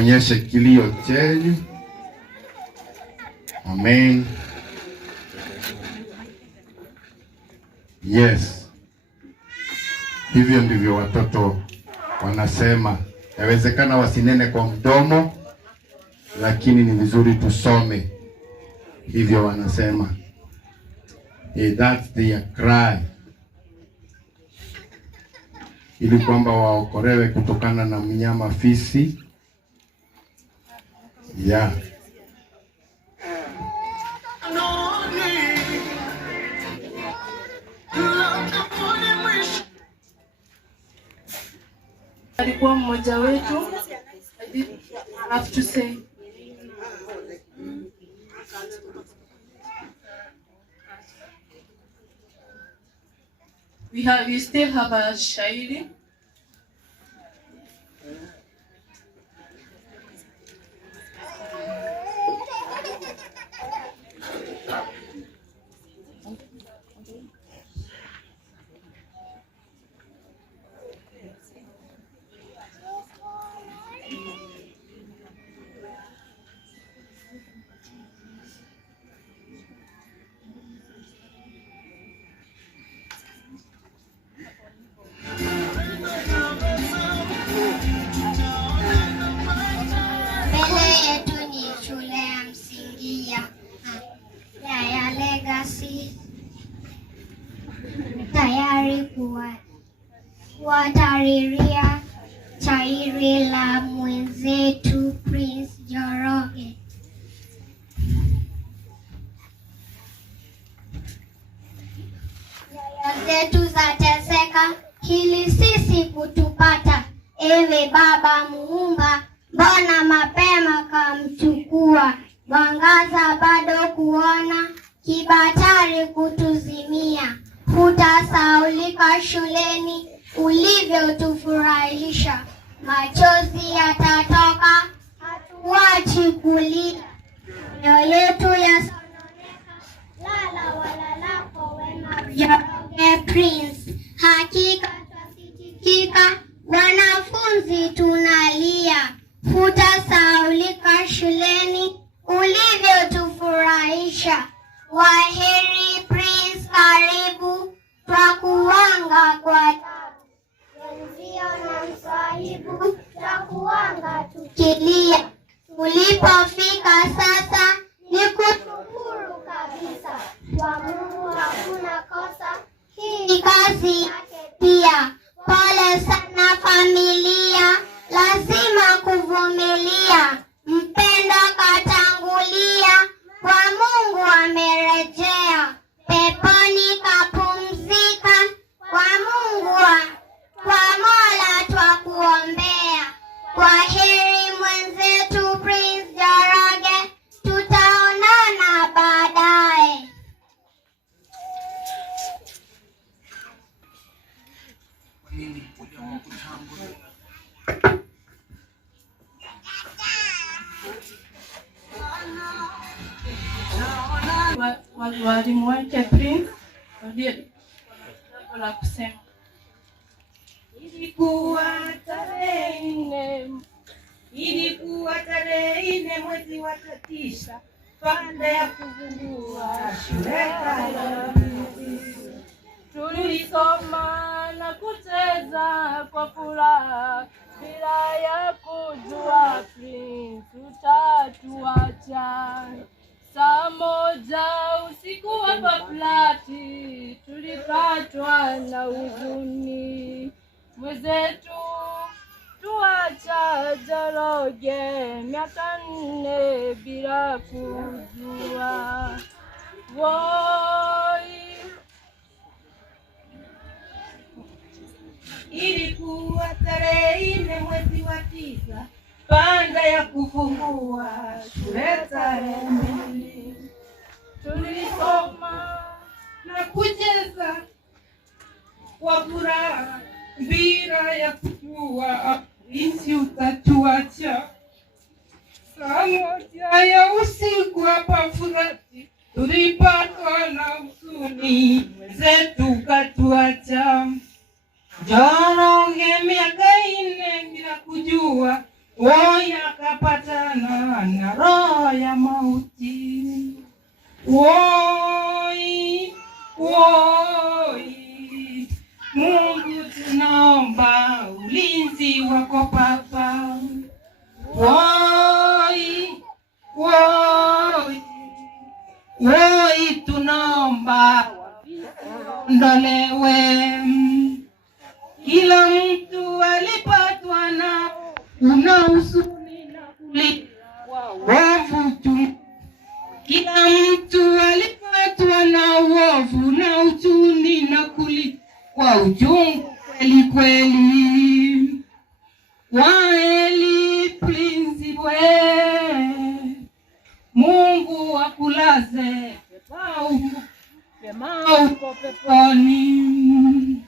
tuonyeshe kilio chenu. Amen. Yes. Hivyo ndivyo watoto wanasema. Yawezekana wasinene kwa mdomo, lakini ni vizuri tusome. Hivyo wanasema. That's their cry. Ili kwamba waokolewe kutokana na mnyama fisi. Yeah. Alikuwa mmoja wetu. I have to say. We still have a shairi. Tayari kuwatariria shairi la mwenzetu Prince Njoroge. Nyaya zetu zateseka hili sisi kutupata. Ewe Baba Muumba, mbona mapema kamchukua? Mwangaza bado kuona, kibatari kutuzimia. Hutasaulika shuleni ulivyotufurahisha. Machozi yatatoka, hatuachi kulia. Mioyo yetu yasononeka, lala walalako wema Njoroge Prince. Hakika twasikitika, wanafunzi tunalia. Hutasaulika shuleni ulivyotufurahisha. Waheri Prince, karibu, twakuanga kwa tabu. Wenzio na mswahibu, twakuanga tukilia. Ulipofika sasa, ni kushukuru kabisa. Kwa Mungu hakuna kosa, hii kazi yake pia. Pole sana familia, lazima kuvumilia. Mpendo katangulia, kwa Mungu amerejea. Peponi kapumzika, kwa Mungu kwa Mola twakuombea. Kwaheri mwenzetu Prince Njoroge, tutaonana baadaye. Walimu wake Prince ndio la kusema. Ilikuwa tarehe 4 mwezi wa 9, baada ya kufungua shule. Tulisoma na kucheza kwa furaha bila ya kujua Prince utatuacha. Saa moja usiku wa Flati tulipatwa na huzuni. Mwenzetu tuacha Njoroge miaka 4 bila kujua. Woi. Ilikuwa tarehe 4 mwezi wa 9, baada ya kufungua shule tarehe 2. Tulisoma na kucheza kwa furaha bila ya kujua Prince utatuacha. Saa moja ya usiku hapa Flati tulipatwa na huzuni, mwenzetu katuacha. Njoroge miaka 4 bila kujua, woya ulinzi wako Baba. Woi, woi, woi, tunaomba ondolewe. Kila mtu alipatwa na huzuni na kulia uovu tu. Kila mtu alipatwa na uovu na huzuni na kulia kwa uchungu kweli kweli. Waeli Prince Mungu akulaze peponi.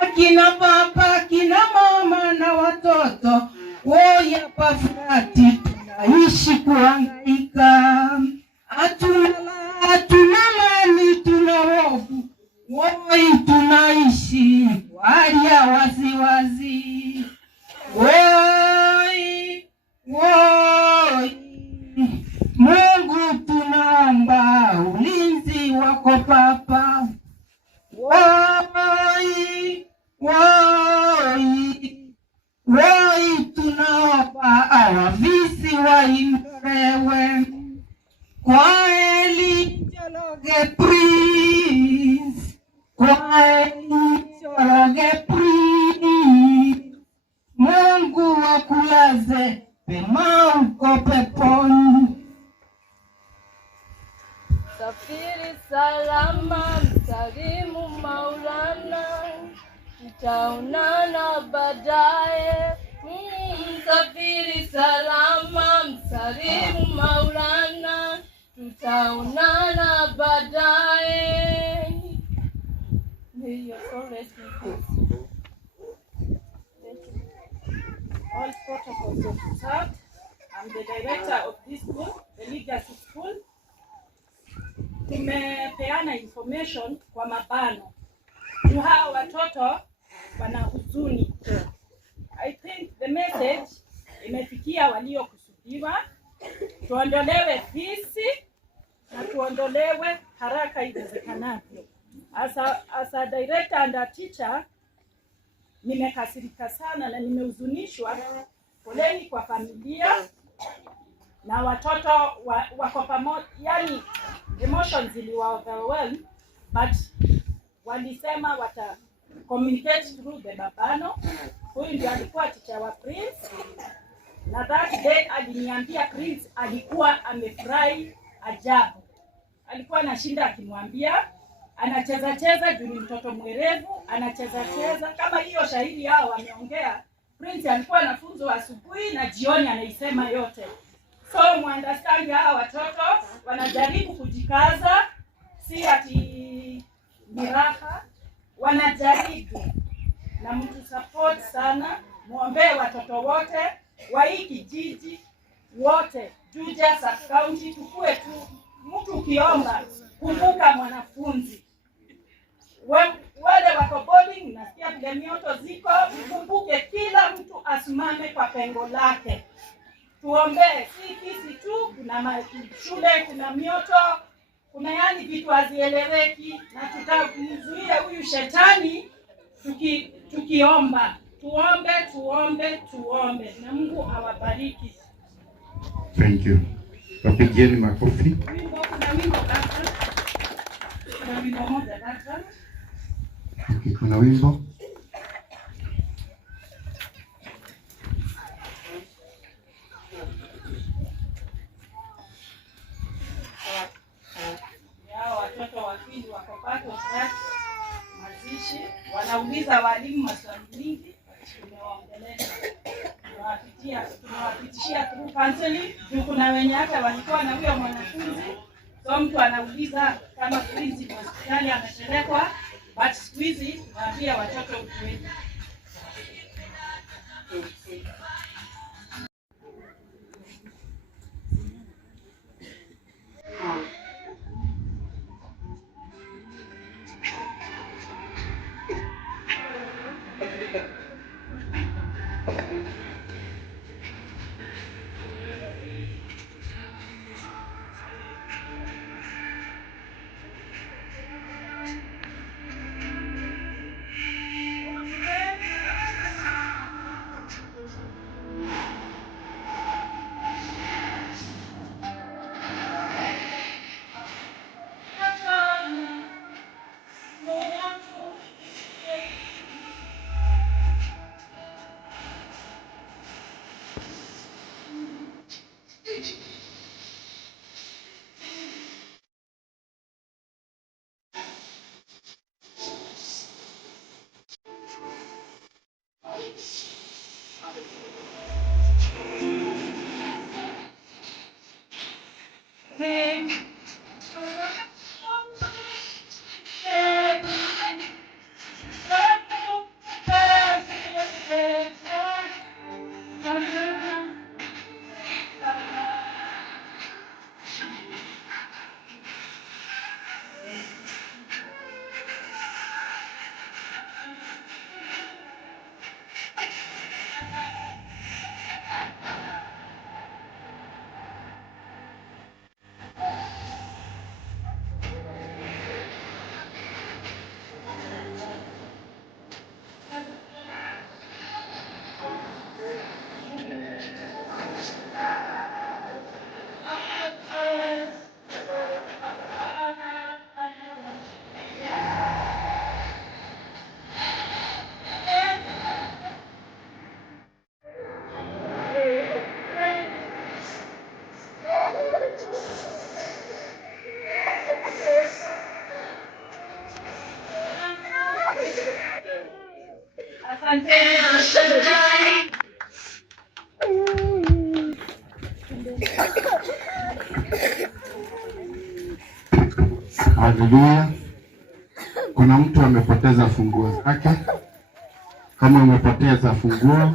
Akina baba, akina mama na watoto woya pafurati, tunaishi kuhangaika. Hatuna mali, tuna hofu, woi tunaishi hali ya wasiwasi. Woi, woi, Mungu tunaomba ulinzi wako Baba. Woi, woi, woi, tunaomba awavisi waondolewe. Kweli Njoroge Prince, kweli Njoroge Prince, Mungu akulaze pema uko peponi. Safiri salama, msalimu Maulana, tutaonana baadaye. Safiri salama, msalimu Maulana, tutaonana baadaye. May your soul rest in peace. All protocols observed. I'm the director of this school, the Legacy School. Tumepeana information kwa mabano. Hawa watoto wana huzuni. I think the message imefikia waliokusudiwa. Tuondolewe fisi na tuondolewe haraka iwezekanavyo. As a director and a teacher, nimekasirika sana na nimehuzunishwa. Poleni kwa familia na watoto wako pamoja, yani emotions ziliwa overwhelm, but walisema wata communicate through the babano. Huyu ndio alikuwa teacher wa Prince, na that day aliniambia Prince alikuwa amefurahi ajabu. Alikuwa anashinda akimwambia anacheza cheza juu ni mtoto mwerevu, anacheza cheza kama hiyo shairi yao wameongea. Prince alikuwa anafunzwa asubuhi na jioni anaisema yote. So muunderstand hawa watoto wanajaribu kujikaza, si ati ni raha, wanajaribu. Na mtu support sana, muombee watoto wote wa hii kijiji wote, Juja sub-county. Tukue tu mtu ukiomba kumbuka mwanafunzi. Wale wako boarding, nasikia vile mioto ziko, mkumbuke kila mtu asimame kwa pengo lake. Tuombee, si kisi tu, kuna shule, kuna mioto, kuna yani vitu hazieleweki, na tutamzuia huyu shetani tukiomba. Tuombe, na Mungu awabariki. Thank you. Wapigieni makofi. Kuna wimbo moja dada. Okay, kuna wimbo. Watoto wa pili wako pato mazishi, wanauliza walimu maswali mingi, tumewaongelesha. Tunawapitishia through counseling. Kuna wenye hata walikuwa na huyo mwanafunzi, so mtu anauliza kama Prince hospitali amepelekwa, but siku hizi tunaambia watoto ukweli. Haleluya. Kuna mtu amepoteza funguo zake. Kama umepoteza funguo,